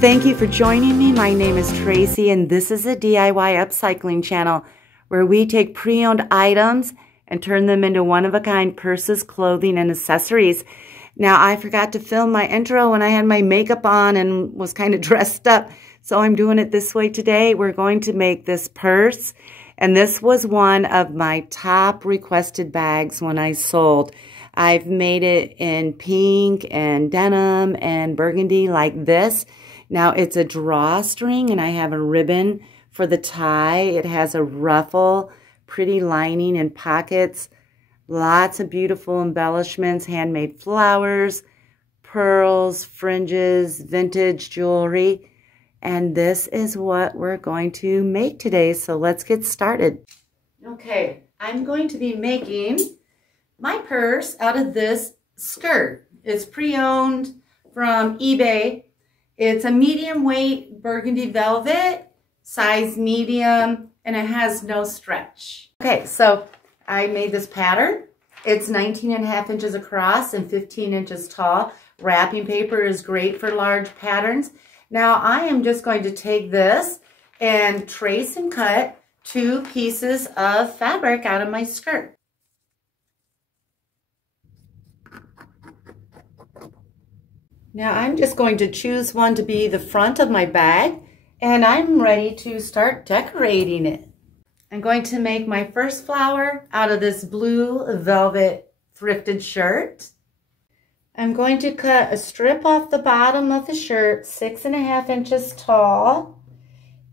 Thank you for joining me. My name is Tracy and this is a DIY upcycling channel where we take pre-owned items and turn them into one-of-a-kind purses, clothing, and accessories. Now, I forgot to film my intro when I had my makeup on and was kind of dressed up, so I'm doing it this way today. We're going to make this purse, and this was one of my top requested bags when I sold. I've made it in pink and denim and burgundy like this. Now, it's a drawstring, and I have a ribbon for the tie. It has a ruffle, pretty lining and pockets, lots of beautiful embellishments, handmade flowers, pearls, fringes, vintage jewelry. And this is what we're going to make today, so let's get started. Okay, I'm going to be making my purse out of this skirt. It's pre-owned from eBay. It's a medium weight burgundy velvet, size medium, and it has no stretch. Okay, so I made this pattern. It's 19.5 inches across and 15 inches tall. Wrapping paper is great for large patterns. Now I am just going to take this and trace and cut 2 pieces of fabric out of my skirt. Now I'm just going to choose one to be the front of my bag, and I'm ready to start decorating it. I'm going to make my first flower out of this blue velvet thrifted shirt. I'm going to cut a strip off the bottom of the shirt, 6.5 inches tall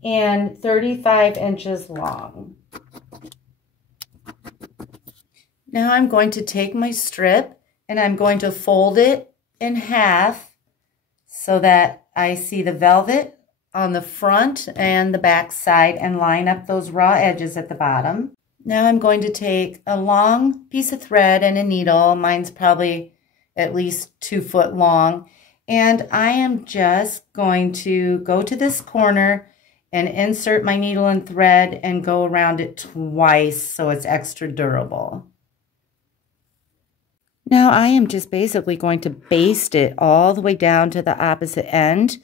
and 35 inches long. Now I'm going to take my strip and I'm going to fold it in half so that I see the velvet on the front and the back side and line up those raw edges at the bottom. Now I'm going to take a long piece of thread and a needle. Mine's probably at least 2 foot long. And I am just going to go to this corner and insert my needle and thread and go around it twice so it's extra durable. Now I am just basically going to baste it all the way down to the opposite end.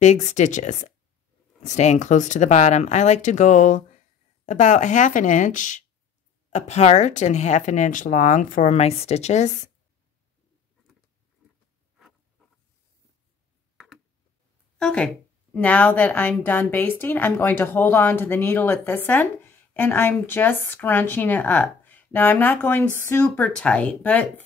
Big stitches, staying close to the bottom. I like to go about 1/2 inch apart and 1/2 inch long for my stitches. Okay, now that I'm done basting, I'm going to hold on to the needle at this end and I'm just scrunching it up. Now I'm not going super tight, but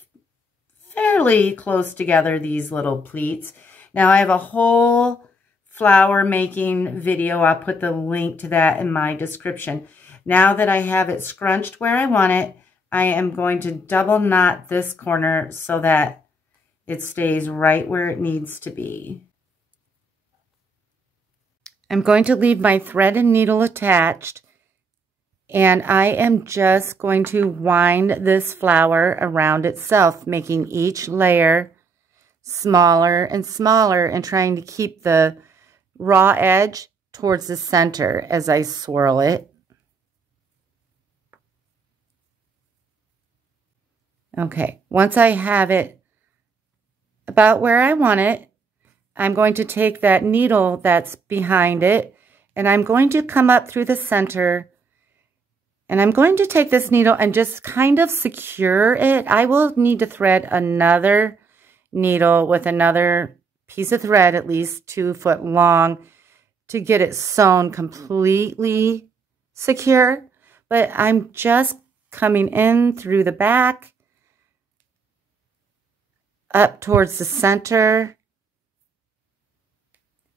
fairly close together, these little pleats. Now I have a whole flower making video. I'll put the link to that in my description. Now that I have it scrunched where I want it, I am going to double knot this corner so that it stays right where it needs to be. I'm going to leave my thread and needle attached, and I am just going to wind this flower around itself, making each layer smaller and smaller and trying to keep the raw edge towards the center as I swirl it. Okay, once I have it about where I want it, I'm going to take that needle that's behind it and I'm going to come up through the center, and I'm going to take this needle and just kind of secure it. I will need to thread another needle with another piece of thread, at least 2 foot long, to get it sewn completely secure. But I'm just coming in through the back, up towards the center,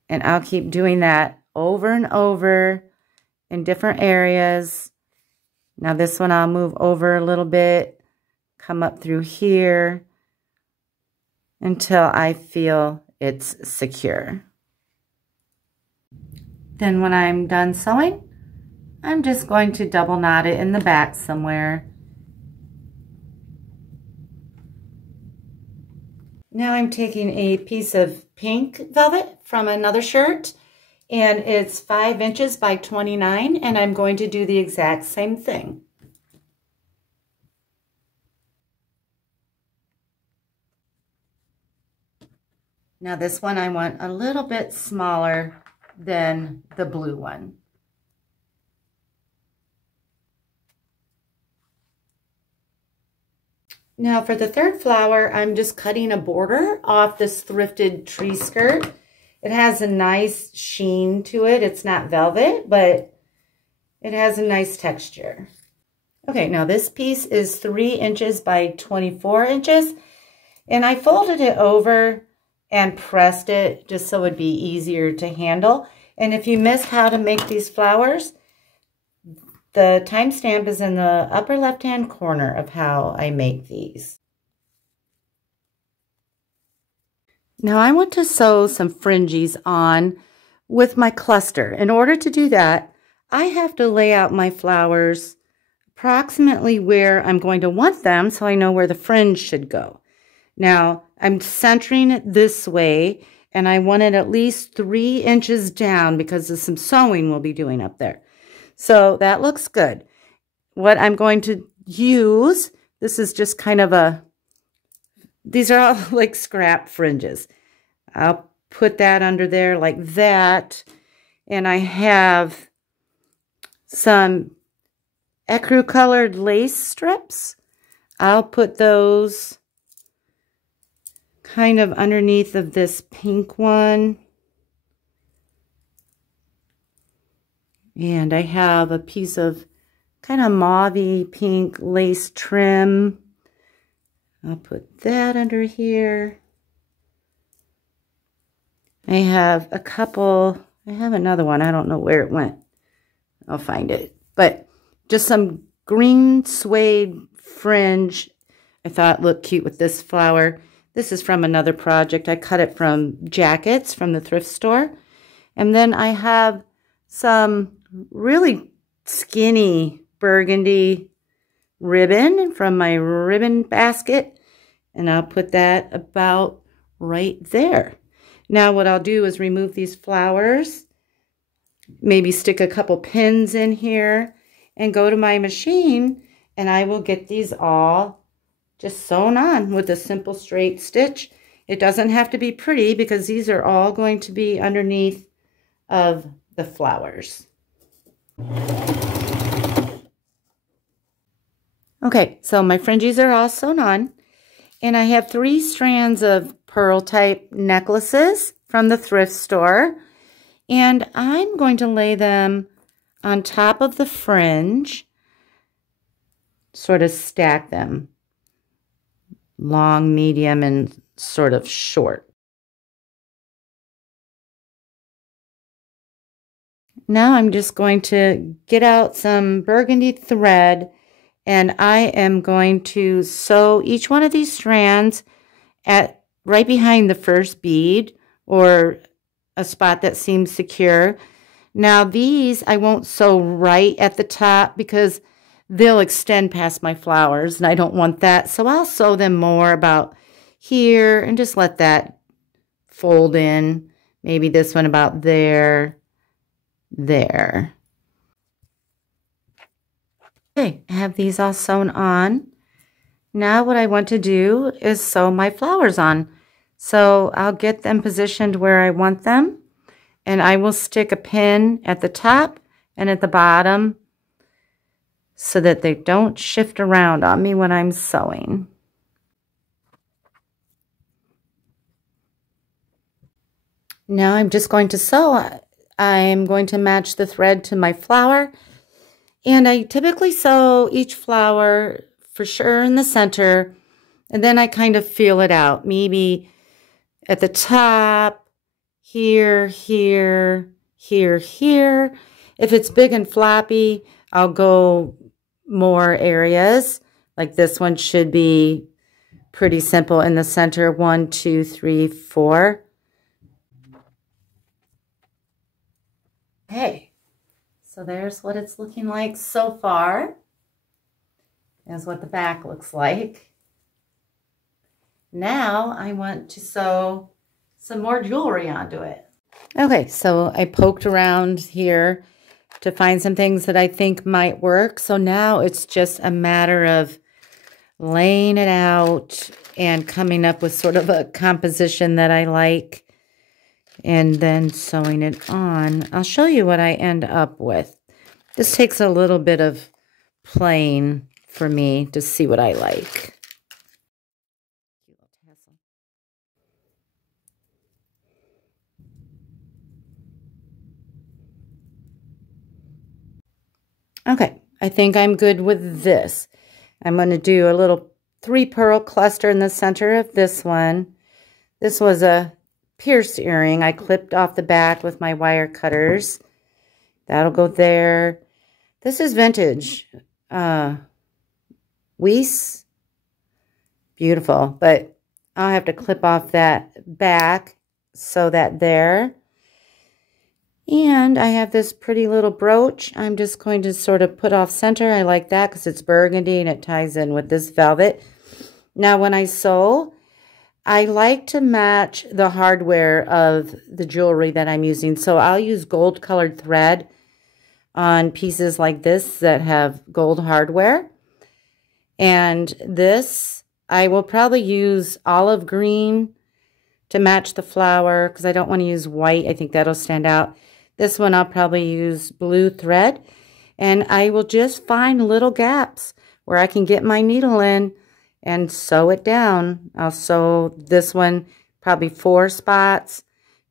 and I'll keep doing that over and over in different areas. Now this one I'll move over a little bit, come up through here until I feel it's secure. Then when I'm done sewing, I'm just going to double knot it in the back somewhere. Now I'm taking a piece of pink velvet from another shirt, and it's 5 inches by 29, and I'm going to do the exact same thing. Now this one I want a little bit smaller than the blue one. Now for the third flower, I'm just cutting a border off this thrifted tree skirt. It has a nice sheen to it. It's not velvet, but it has a nice texture. Okay, now this piece is 3 inches by 24 inches. And I folded it over and pressed it just so it'd be easier to handle. And if you miss how to make these flowers, the timestamp is in the upper left-hand corner of how I make these. Now I want to sew some fringes on with my cluster. In order to do that, I have to lay out my flowers approximately where I'm going to want them so I know where the fringe should go. Now I'm centering it this way, and I want it at least 3 inches down because of some sewing we'll be doing up there. So that looks good. What I'm going to use, this is just kind of these are all like scrap fringes. I'll put that under there like that. And I have some ecru colored lace strips. I'll put those kind of underneath of this pink one. And I have a piece of kind of mauve-y pink lace trim. I'll put that under here. I have a couple, I have another one. I don't know where it went. I'll find it. But just some green suede fringe I thought looked cute with this flower. This is from another project. I cut it from jackets from the thrift store. And then I have some really skinny burgundy ribbon from my ribbon basket. And I'll put that about right there. Now what I'll do is remove these flowers, maybe stick a couple pins in here, and go to my machine, and I will get these all just sewn on with a simple straight stitch. It doesn't have to be pretty because these are all going to be underneath of the flowers. Okay, so my fringes are all sewn on, and I have 3 strands of pearl type necklaces from the thrift store, and I'm going to lay them on top of the fringe, sort of stack them, long, medium, and sort of short. Now I'm just going to get out some burgundy thread, and I am going to sew each one of these strands at right behind the first bead or a spot that seems secure. Now these I won't sew right at the top because they'll extend past my flowers and I don't want that. So I'll sew them more about here and just let that fold in. Maybe this one about there, there. Okay, I have these all sewn on. Now what I want to do is sew my flowers on. So I'll get them positioned where I want them, and I will stick a pin at the top and at the bottom so that they don't shift around on me when I'm sewing. Now I'm just going to sew. I'm going to match the thread to my flower, and I typically sew each flower for sure in the center, and then I kind of feel it out. Maybe at the top, here, here, here, here. If it's big and floppy, I'll go more areas. Like this one should be pretty simple in the center. 1, 2, 3, 4. Okay, so there's what it's looking like so far. That's what the back looks like. Now I want to sew some more jewelry onto it. Okay, so I poked around here to find some things that I think might work. So now it's just a matter of laying it out and coming up with sort of a composition that I like. and then sewing it on. I'll show you what I end up with. This takes a little bit of playing for me to see what I like. Okay, I think I'm good with this. I'm going to do a little 3-pearl cluster in the center of this one. This was a pierced earring. I clipped off the back with my wire cutters. That'll go there. This is vintage. Weiss. Beautiful, but I'll have to clip off that back, sew that there. And I have this pretty little brooch. I'm just going to sort of put off center. I like that because it's burgundy and it ties in with this velvet. Now when I sew, I like to match the hardware of the jewelry that I'm using. So I'll use gold colored thread on pieces like this that have gold hardware. And this, I will probably use olive green to match the flower because I don't want to use white. I think that'll stand out. This one I'll probably use blue thread, and I will just find little gaps where I can get my needle in and sew it down. I'll sew this one probably 4 spots,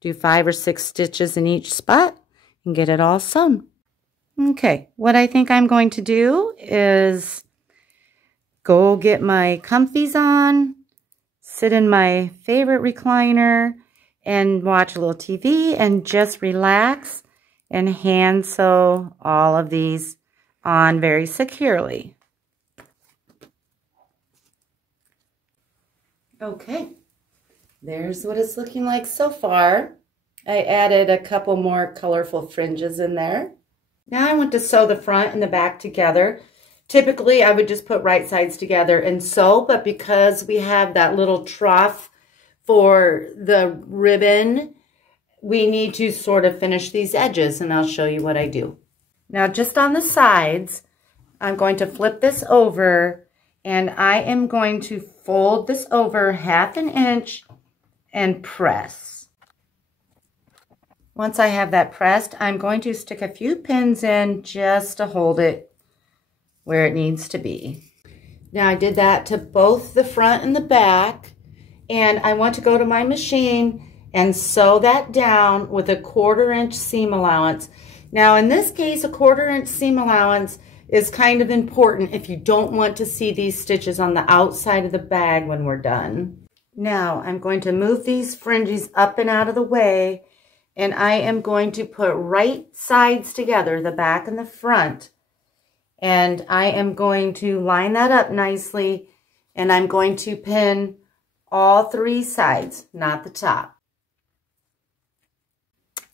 do 5 or 6 stitches in each spot, and get it all sewn. Okay, what I think I'm going to do is go get my comfies on, sit in my favorite recliner, and watch a little TV and just relax and hand sew all of these on very securely. Okay, there's what it's looking like so far. I added a couple more colorful fringes in there. Now I want to sew the front and the back together. Typically I would just put right sides together and sew, but because we have that little trough for the ribbon, we need to sort of finish these edges, and I'll show you what I do. Now just on the sides, I'm going to flip this over, and I am going to fold this over 1/2 inch and press. Once I have that pressed, I'm going to stick a few pins in just to hold it where it needs to be. Now I did that to both the front and the back, and I want to go to my machine and sew that down with a 1/4 inch seam allowance. Now in this case, a 1/4 inch seam allowance is kind of important if you don't want to see these stitches on the outside of the bag when we're done. Now I'm going to move these fringes up and out of the way, and I am going to put right sides together, the back and the front. And I am going to line that up nicely, and I'm going to pin all 3 sides, not the top.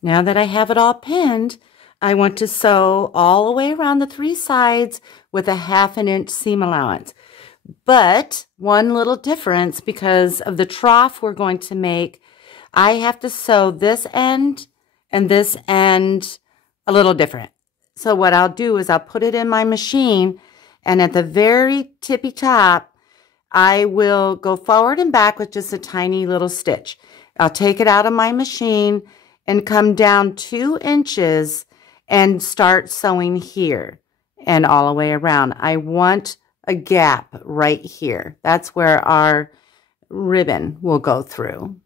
Now that I have it all pinned, I want to sew all the way around the 3 sides with a 1/2 inch seam allowance. But one little difference, because of the trough we're going to make, I have to sew this end and this end a little different. So what I'll do is I'll put it in my machine, and at the very tippy top, I will go forward and back with just a tiny little stitch. I'll take it out of my machine and come down 2 inches and start sewing here and all the way around. I want a gap right here. That's where our ribbon will go through.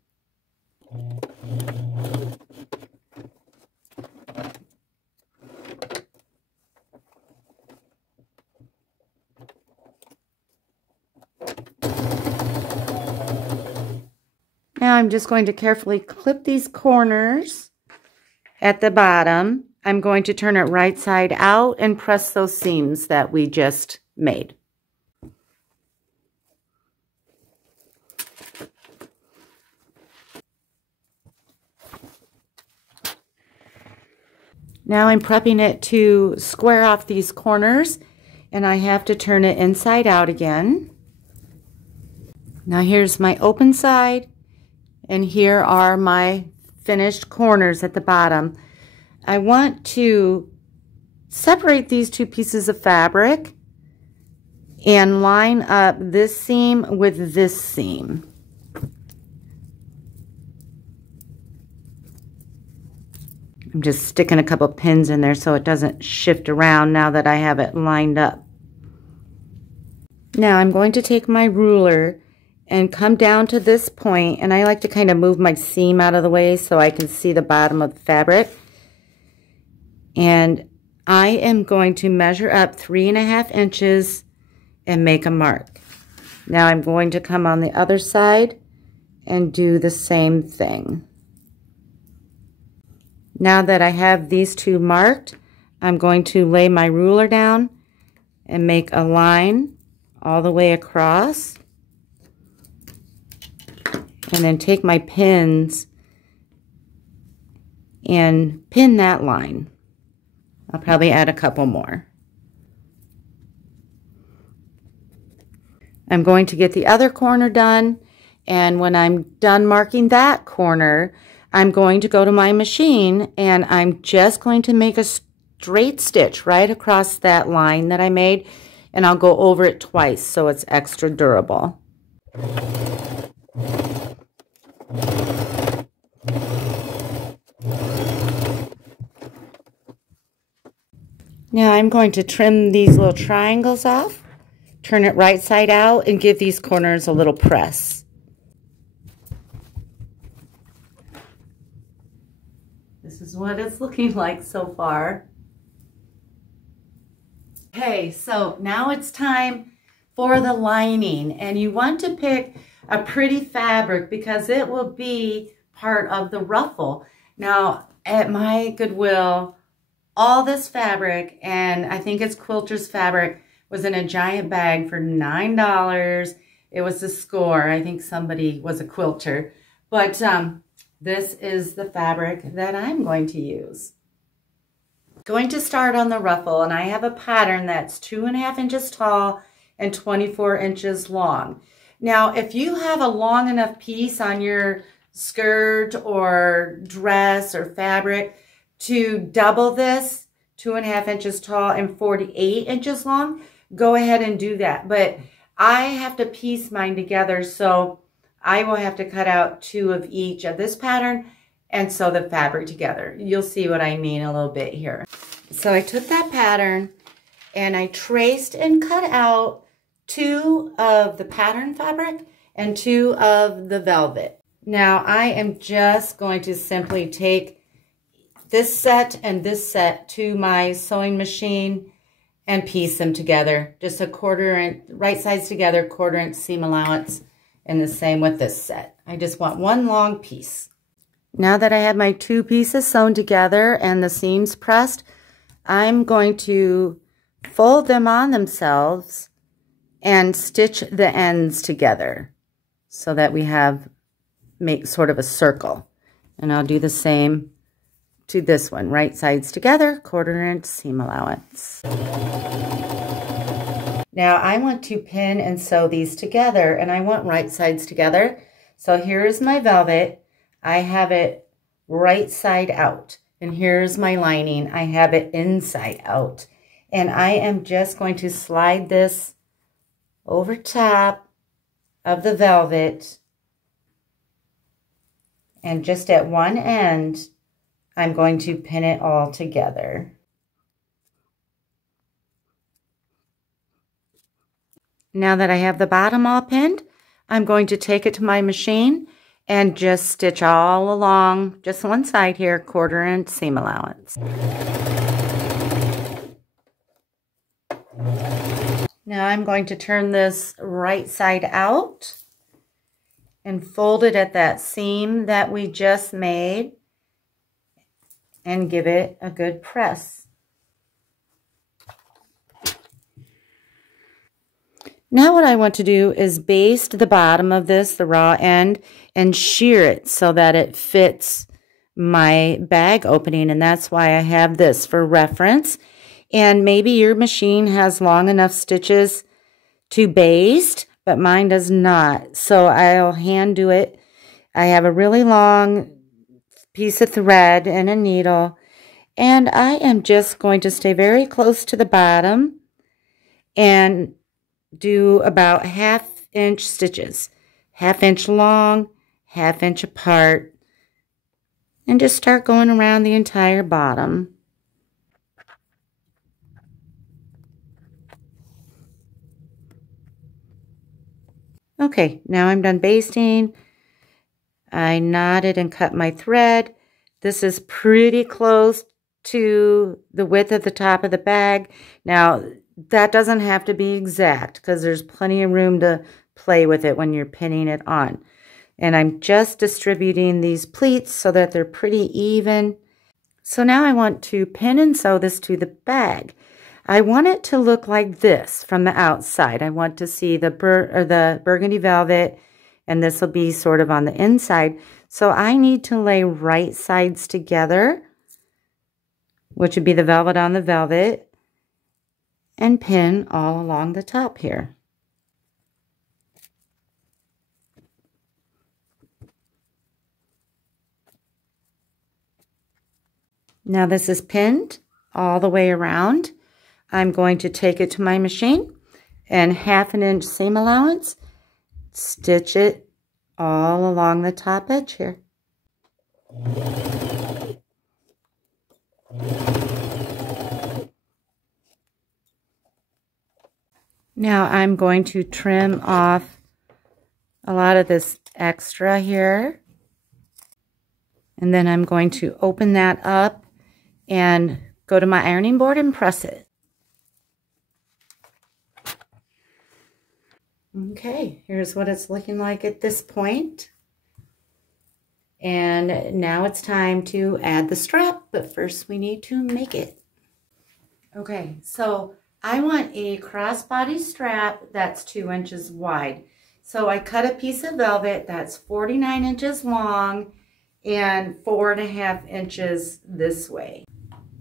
Now I'm just going to carefully clip these corners at the bottom. I'm going to turn it right side out and press those seams that we just made. Now I'm prepping it to square off these corners, and I have to turn it inside out again. Now here's my open side, and here are my finished corners at the bottom. I want to separate these 2 pieces of fabric and line up this seam with this seam. I'm just sticking a couple pins in there so it doesn't shift around now that I have it lined up. Now I'm going to take my ruler and come down to this point, and I like to kind of move my seam out of the way so I can see the bottom of the fabric. And I am going to measure up 3.5 inches and make a mark. Now I'm going to come on the other side and do the same thing. Now that I have these two marked, I'm going to lay my ruler down and make a line all the way across. And then take my pins and pin that line. I'll probably add a couple more. I'm going to get the other corner done, and when I'm done marking that corner, I'm going to go to my machine and I'm just going to make a straight stitch right across that line that I made, and I'll go over it twice so it's extra durable. Now I'm going to trim these little triangles off, turn it right side out, and give these corners a little press. This is what it's looking like so far. Okay, so now it's time for the lining, and you want to pick a pretty fabric because it will be part of the ruffle. Now at my Goodwill, all this fabric, and I think it's quilter's fabric, was in a giant bag for $9. It was a score. I think somebody was a quilter. But this is the fabric that I'm going to use. Going to start on the ruffle, and I have a pattern that's 2.5 inches tall and 24 inches long. Now, if you have a long enough piece on your skirt or dress or fabric to double this, 2.5 inches tall and 48 inches long, go ahead and do that. But I have to piece mine together, so I will have to cut out 2 of each of this pattern and sew the fabric together. You'll see what I mean a little bit here. So I took that pattern and I traced and cut out 2 of the pattern fabric and 2 of the velvet. Now I am just going to simply take this set and this set to my sewing machine and piece them together. Just a 1/4 inch, right sides together, 1/4 inch seam allowance, and the same with this set. I just want one long piece. Now that I have my 2 pieces sewn together and the seams pressed, I'm going to fold them on themselves and stitch the ends together so that we make sort of a circle. And I'll do the same to this one, right sides together, 1/4 inch seam allowance. Now I want to pin and sew these together, and I want right sides together. So here is my velvet. I have it right side out, and here's my lining. I have it inside out, and I am just going to slide this over top of the velvet, and just at one end I'm going to pin it all together. Now that I have the bottom all pinned, I'm going to take it to my machine and just stitch all along, just one side here, 1/4 inch seam allowance. Now I'm going to turn this right side out and fold it at that seam that we just made and give it a good press. Now what I want to do is baste the bottom of this, the raw end, and shear it so that it fits my bag opening, and that's why I have this for reference. And maybe your machine has long enough stitches to baste, but mine does not, so I'll hand do it. I have a really long piece of thread and a needle, and I am just going to stay very close to the bottom and do about 1/2 inch stitches, 1/2 inch long, 1/2 inch apart, And just start going around the entire bottom. Okay, now I'm done basting. I knotted and cut my thread. This is pretty close to the width of the top of the bag. Now, that doesn't have to be exact because there's plenty of room to play with it when you're pinning it on. And I'm just distributing these pleats so that they're pretty even. So now I want to pin and sew this to the bag. I want it to look like this from the outside. I want to see the burgundy velvet, and this will be sort of on the inside. So I need to lay right sides together, which would be the velvet on the velvet, and pin all along the top here. Now this is pinned all the way around. I'm going to take it to my machine and 1/2 inch seam allowance, stitch it all along the top edge here. Now I'm going to trim off a lot of this extra here. And then I'm going to open that up and go to my ironing board and press it. Okay, here's what it's looking like at this point. And now it's time to add the strap, but first we need to make it. Okay, so I want a crossbody strap that's 2 inches wide. So I cut a piece of velvet that's 49 inches long and 4.5 inches this way.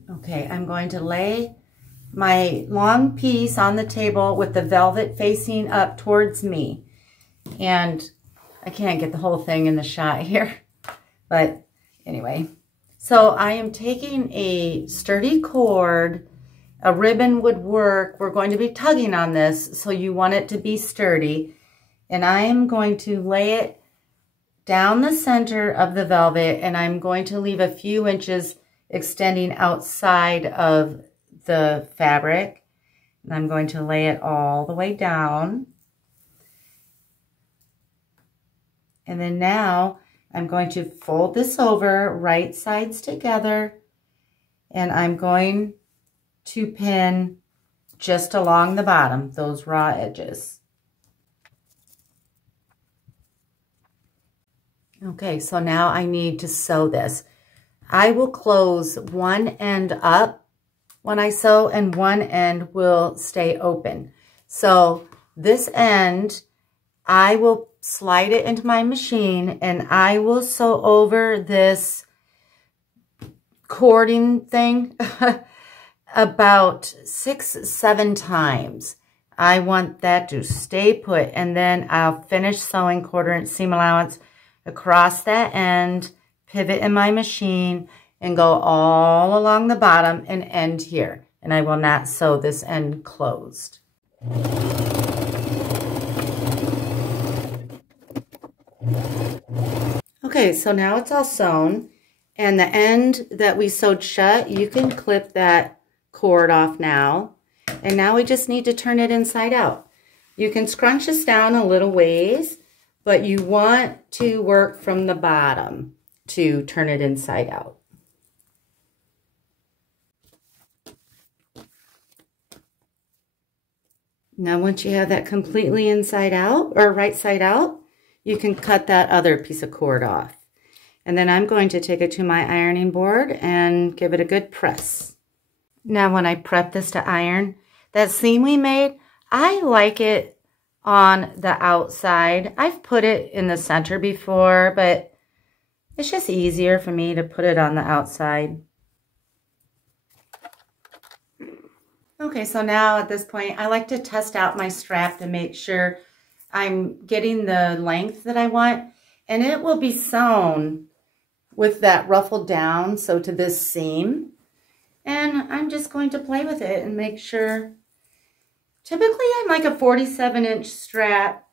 Okay, I'm going to lay my long piece on the table with the velvet facing up towards me. And I can't get the whole thing in the shot here, but anyway. So I am taking a sturdy cord, a ribbon would work. We're going to be tugging on this, so you want it to be sturdy. And I am going to lay it down the center of the velvet, and I'm going to leave a few inches extending outside of the fabric. And I'm going to lay it all the way down. And then now I'm going to fold this over, right sides together, and I'm going to pin just along the bottom, those raw edges. Okay, so now I need to sew this. I will close one end up when I sew and one end will stay open. So this end, I will slide it into my machine and I will sew over this cording thing about 6-7 times. I want that to stay put, and then I'll finish sewing 1/4 inch seam allowance across that end, pivot in my machine, and go all along the bottom and end here. And I will not sew this end closed. Okay, so now it's all sewn, and the end that we sewed shut, you can clip that cord off now. And now we just need to turn it inside out. You can scrunch this down a little ways, but you want to work from the bottom to turn it inside out. Now once you have that completely inside out, or right side out, you can cut that other piece of cord off. And then I'm going to take it to my ironing board and give it a good press. Now when I prep this to iron, that seam we made, I like it on the outside. I've put it in the center before, but it's just easier for me to put it on the outside. Okay, so now at this point, I like to test out my strap to make sure I'm getting the length that I want. And it will be sewn with that ruffle down, so to this seam. And I'm just going to play with it and make sure. Typically, I'm like a 47-inch strap.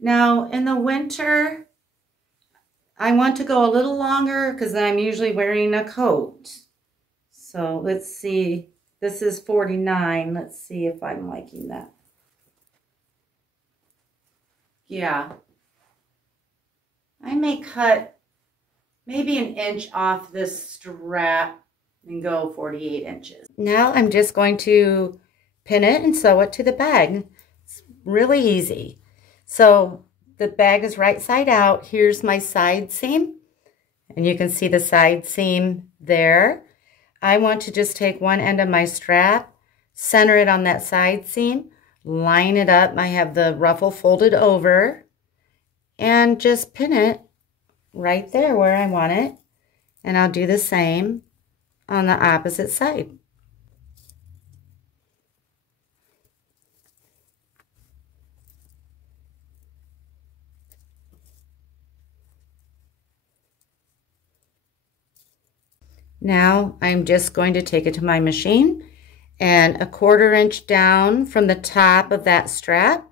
Now, in the winter, I want to go a little longer because I'm usually wearing a coat. So let's see. This is 49. Let's see if I'm liking that. Yeah. I may cut maybe an inch off this strap and go 48 inches. Now I'm just going to pin it and sew it to the bag. It's really easy. So the bag is right side out. Here's my side seam, and you can see the side seam there. I want to just take one end of my strap, center it on that side seam, line it up. I have the ruffle folded over, and just pin it right there where I want it. And I'll do the same on the opposite side. Now I'm just going to take it to my machine, and a 1/4 inch down from the top of that strap,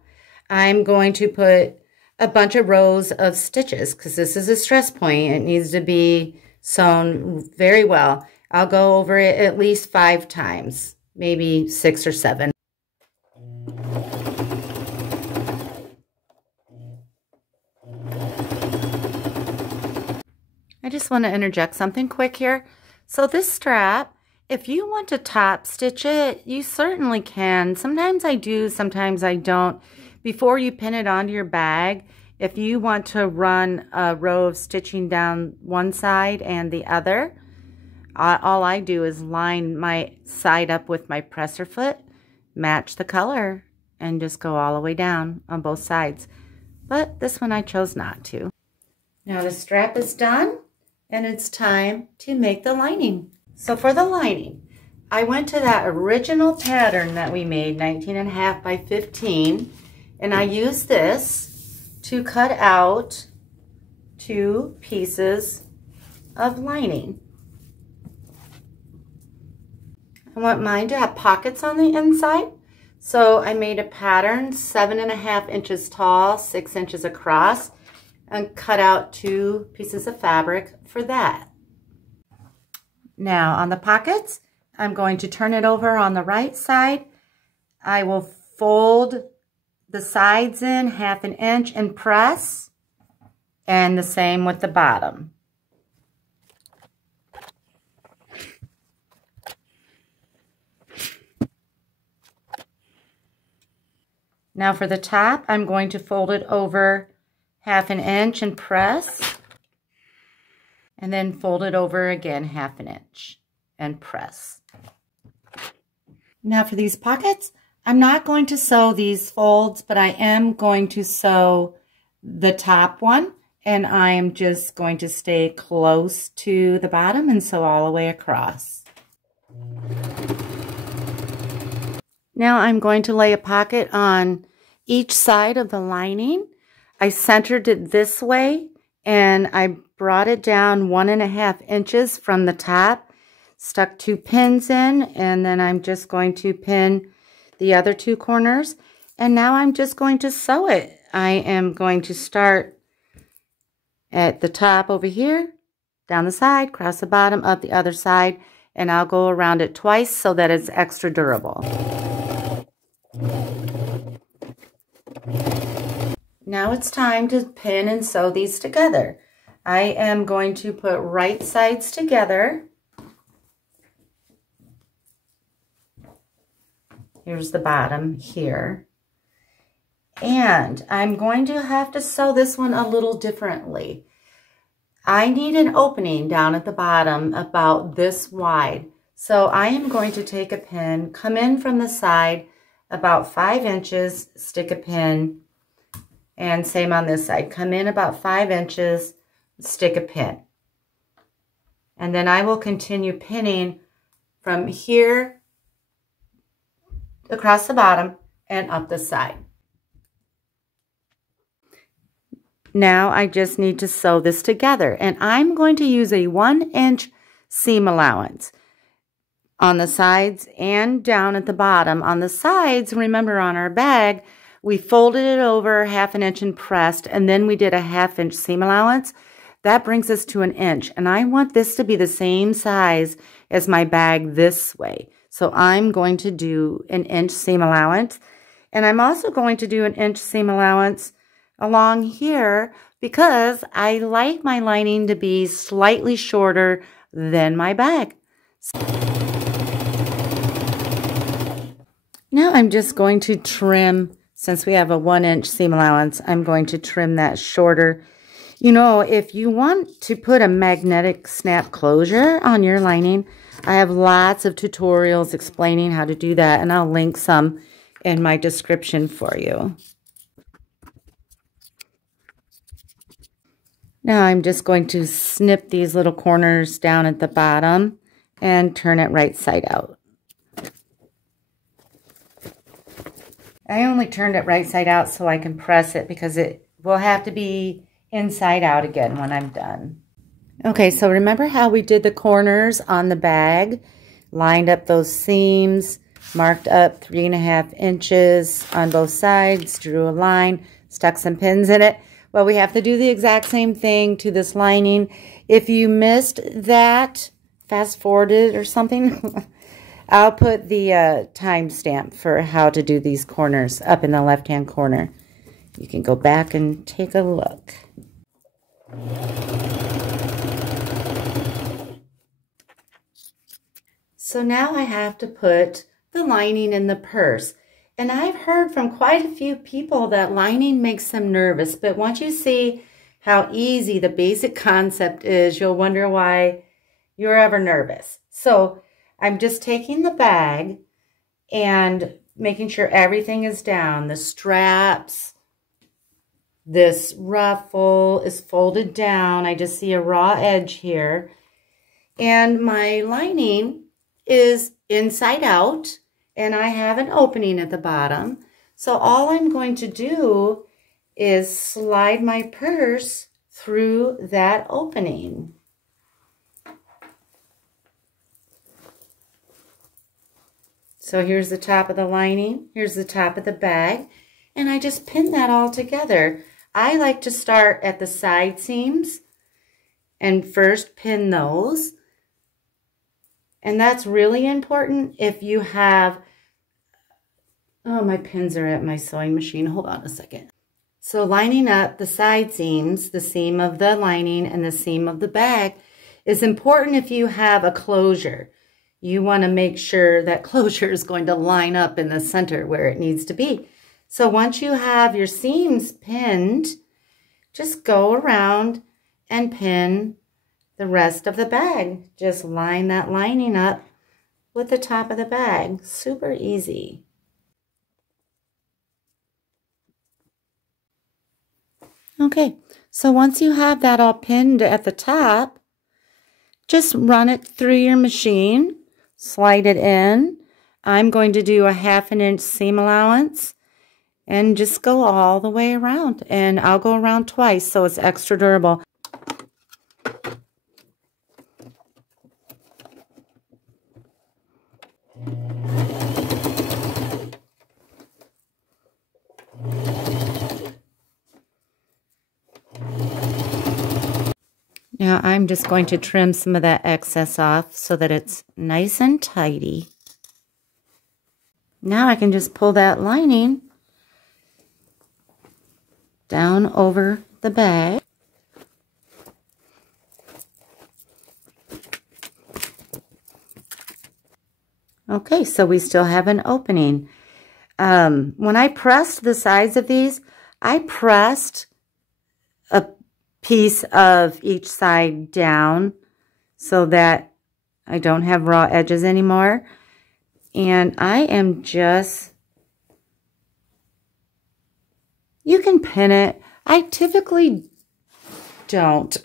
I'm going to put a bunch of rows of stitches because this is a stress point. It needs to be sewn very well. I'll go over it at least 5 times, maybe 6 or 7. I just want to interject something quick here. So this strap, if you want to top stitch it, you certainly can. Sometimes I do, sometimes I don't. Before you pin it onto your bag, if you want to run a row of stitching down one side and the other, all I do is line my side up with my presser foot, match the color, and just go all the way down on both sides. But this one I chose not to. Now the strap is done, and it's time to make the lining. So for the lining, I went to that original pattern that we made, 19.5 by 15, and I used this to cut out 2 pieces of lining. I want mine to have pockets on the inside, so I made a pattern 7.5 inches tall, 6 inches across, and cut out 2 pieces of fabric for that. Now on the pockets, I'm going to turn it over on the right side. I will fold the sides in 1/2 inch and press, and the same with the bottom. Now for the top, I'm going to fold it over 1/2 inch and press, and then fold it over again 1/2 inch and press. Now for these pockets, I'm not going to sew these folds, but I am going to sew the top one, and I am just going to stay close to the bottom and sew all the way across. Now I'm going to lay a pocket on each side of the lining. I centered it this way, and I brought it down 1.5 inches from the top, stuck 2 pins in, and then I'm just going to pin the other 2 corners, and now I'm just going to sew it. I am going to start at the top over here, down the side, cross the bottom, up the other side, and I'll go around it twice so that it's extra durable. Now it's time to pin and sew these together. I am going to put right sides together. Here's the bottom here. And I'm going to have to sew this one a little differently. I need an opening down at the bottom about this wide. So I am going to take a pin, come in from the side about 5 inches, stick a pin, and same on this side. Come in about 5 inches, stick a pin. And then I will continue pinning from here across the bottom and up the side. Now I just need to sew this together, and I'm going to use a 1-inch seam allowance on the sides and down at the bottom. On the sides, remember on our bag, we folded it over 1/2 inch and pressed, and then we did a 1/2 inch seam allowance. That brings us to 1 inch. And I want this to be the same size as my bag this way. So I'm going to do 1 inch seam allowance. And I'm also going to do 1 inch seam allowance along here because I like my lining to be slightly shorter than my bag. Now I'm just going to trim, since we have a 1 inch seam allowance, I'm going to trim that shorter. You know, if you want to put a magnetic snap closure on your lining, I have lots of tutorials explaining how to do that, and I'll link some in my description for you. Now I'm just going to snip these little corners down at the bottom and turn it right side out. I only turned it right side out so I can press it because it will have to be inside out again when I'm done. Okay, so remember how we did the corners on the bag? Lined up those seams, marked up 3.5 inches on both sides, drew a line, stuck some pins in it. Well, we have to do the exact same thing to this lining. If you missed that, fast forwarded or something, I'll put the timestamp for how to do these corners up in the left-hand corner. You can go back and take a look. So now I have to put the lining in the purse. And I've heard from quite a few people that lining makes them nervous. But once you see how easy the basic concept is, you'll wonder why you're ever nervous. So I'm just taking the bag and making sure everything is down. The straps, this ruffle is folded down. I just see a raw edge here. And my lining is inside out. And I have an opening at the bottom. So all I'm going to do is slide my purse through that opening. So here's the top of the lining, here's the top of the bag, and I just pin that all together. I like to start at the side seams and first pin those. And that's really important if you have, oh, my pins are at my sewing machine. Hold on a second. So lining up the side seams, the seam of the lining and the seam of the bag is important if you have a closure. You want to make sure that closure is going to line up in the center where it needs to be. So once you have your seams pinned, just go around and pin the rest of the bag. Just line that lining up with the top of the bag. Super easy. Okay, so once you have that all pinned at the top, just run it through your machine, slide it in. I'm going to do a 1/2 inch seam allowance and just go all the way around. And I'll go around twice so it's extra durable. Now I'm just going to trim some of that excess off so that it's nice and tidy. Now I can just pull that lining down over the bag. Okay, so we still have an opening. When I pressed the sides of these, I pressed a piece of each side down so that I don't have raw edges anymore. And I am just, you can pin it. I typically don't,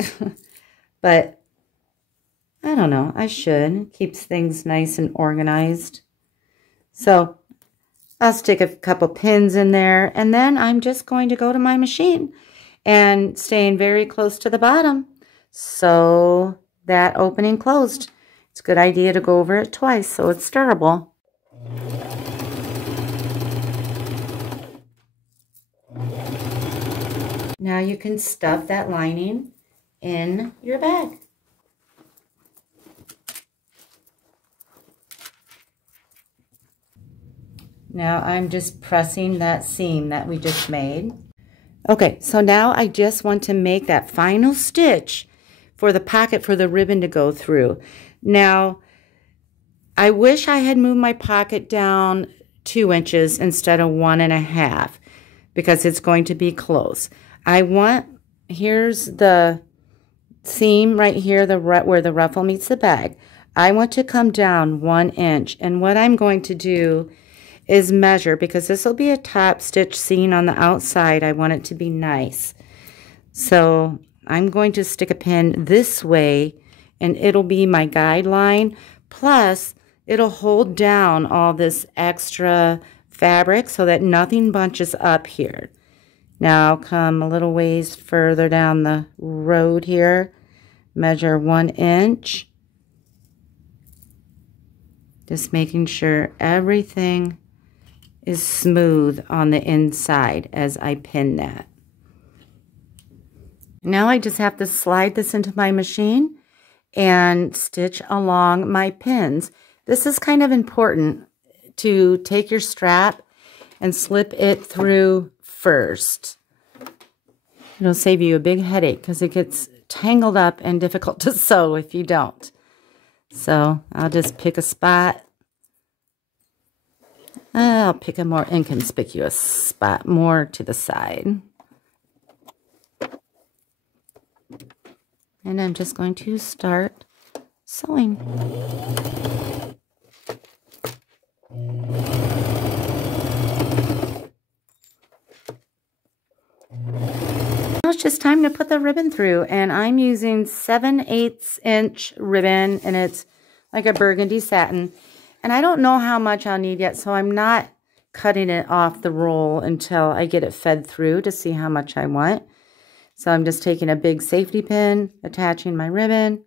but I don't know, I should. It keeps things nice and organized. So I'll stick a couple pins in there, and then I'm just going to go to my machine and staying very close to the bottom so that opening closed. It's a good idea to go over it twice so it's durable. Now you can stuff that lining in your bag. Now I'm just pressing that seam that we just made. Okay, so now I just want to make that final stitch for the pocket for the ribbon to go through. Now, I wish I had moved my pocket down 2 inches instead of 1.5 because it's going to be close. Here's the seam right here, where the ruffle meets the bag. I want to come down 1 inch, and what I'm going to do is measure, because this will be a top stitch seam on the outside. I want it to be nice. So I'm going to stick a pin this way, and it'll be my guideline. Plus, it'll hold down all this extra fabric so that nothing bunches up here. Now I'll come a little ways further down the road here, measure 1 inch. Just making sure everything is smooth on the inside as I pin that. Now I just have to slide this into my machine and stitch along my pins. This is kind of important to take your strap and slip it through first. It'll save you a big headache because it gets tangled up and difficult to sew if you don't. So I'll just pick a spot. I'll pick a more inconspicuous spot, more to the side. And I'm just going to start sewing. Now it's just time to put the ribbon through, and I'm using 7/8 inch ribbon, and it's like a burgundy satin. And I don't know how much I'll need yet, so I'm not cutting it off the roll until I get it fed through to see how much I want. So I'm just taking a big safety pin, attaching my ribbon,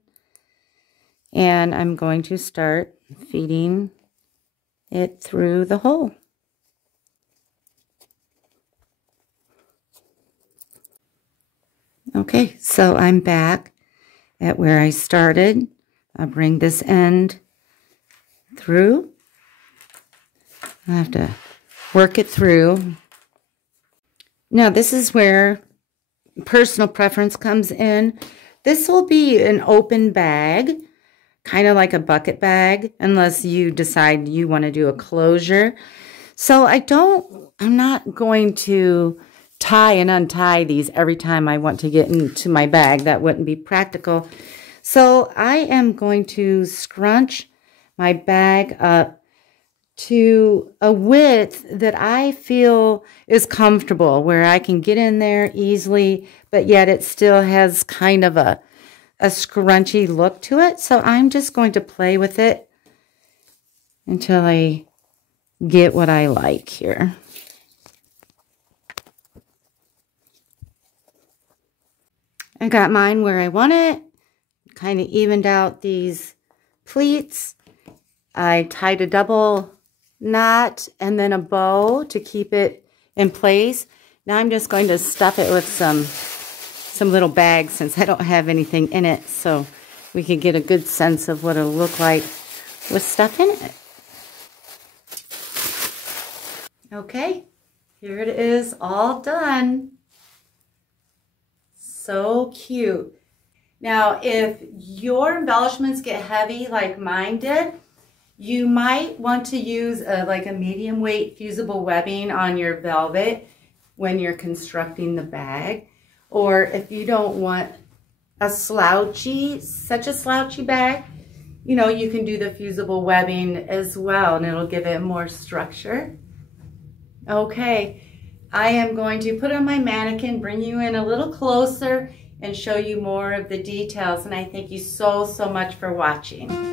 and I'm going to start feeding it through the hole. Okay, so I'm back at where I started. I'll bring this end through. I have to work it through. Now this is where personal preference comes in. This will be an open bag, kind of like a bucket bag, unless you decide you want to do a closure. So I'm not going to tie and untie these every time I want to get into my bag. That wouldn't be practical. So I am going to scrunch my bag up to a width that I feel is comfortable, where I can get in there easily, but yet it still has kind of a scrunchy look to it. So I'm just going to play with it until I get what I like here. I got mine where I want it, kind of evened out these pleats. I tied a double knot and then a bow to keep it in place. Now I'm just going to stuff it with some little bags, since I don't have anything in it, so we can get a good sense of what it'll look like with stuff in it. Okay, here it is, all done. So cute. Now, if your embellishments get heavy like mine did, you might want to use like a medium weight fusible webbing on your velvet when you're constructing the bag. Or if you don't want such a slouchy bag, you know, you can do the fusible webbing as well, and it'll give it more structure. Okay, I am going to put on my mannequin, bring you in a little closer, and show you more of the details. And I thank you so much for watching.